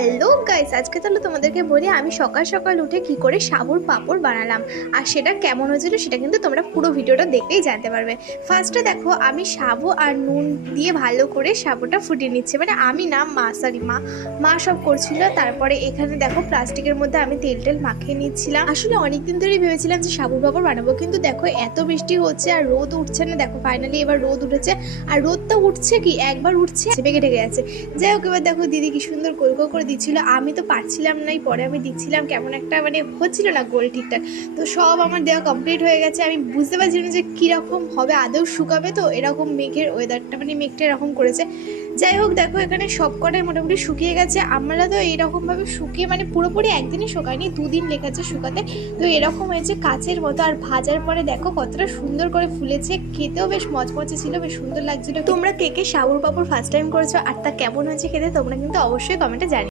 Hello guys, আজকে তাহলে তোমাদেরকে বলি আমি সকাল সকাল উঠে কি করে সাবুর পাঁপড় বানালাম আর সেটা কেমন হয়েছিল সেটা কিন্তু তোমরা পুরো ভিডিওটা দেখলেই জানতে পারবে। ফার্স্টে দেখো আমি সাবু আর নুন দিয়ে ভালো করে সাবুটা ফুটিয়ে নিচ্ছে, মানে আমি না, মা সব করছিল। তারপরে এখানে দেখো প্লাস্টিকের মধ্যে আমি তেল মাখিয়ে নিচ্ছিলাম। আসলে অনেকদিন ধরেই ভেবেছিলাম যে সাবুর পাঁপড় বানাবো, কিন্তু দেখো এত বৃষ্টি হচ্ছে আর রোদ উঠছে না। দেখো ফাইনালি এবার রোদ উঠেছে, আর রোদটা উঠছে কি একবার উঠছে বেগে ঢেকে যাচ্ছে। যাই হোক, এবার দেখো দিদি কি সুন্দর গোল গোল করে দিচ্ছিল, আমি তো পারছিলাম নাই, পরে আমি দিচ্ছিলাম, কেমন একটা মানে হচ্ছিল না গোল ঠিকঠাক। তো সব আমার দেওয়া কমপ্লিট হয়ে গেছে, আমি বুঝতে পারছিলাম যে কীরকম হবে, আদৌ শুকাবে তো, এরকম মেঘের ওয়েদারটা মানে মেঘটা এরকম করেছে। যাই হোক দেখো এখানে সব কটাই মোটামুটি শুকিয়ে গেছে। আমরা তো এইরকমভাবে শুকিয়ে মানে পুরোপুরি একদিনই শুকায়নি, দুদিন লেগেছে শুকাতে। তো এরকম হয়েছে কাচের মতো, আর ভাজার পরে দেখো কতটা সুন্দর করে ফুলেছে, খেতেও বেশ মচমচে ছিল, বেশ সুন্দর লাগছিল। তোমরা কে কে সাবুর পাঁপড় ফার্স্ট টাইম করেছো আর তা কেমন হয়েছে খেতে তোমরা কিন্তু অবশ্যই কমেন্টে জানিও।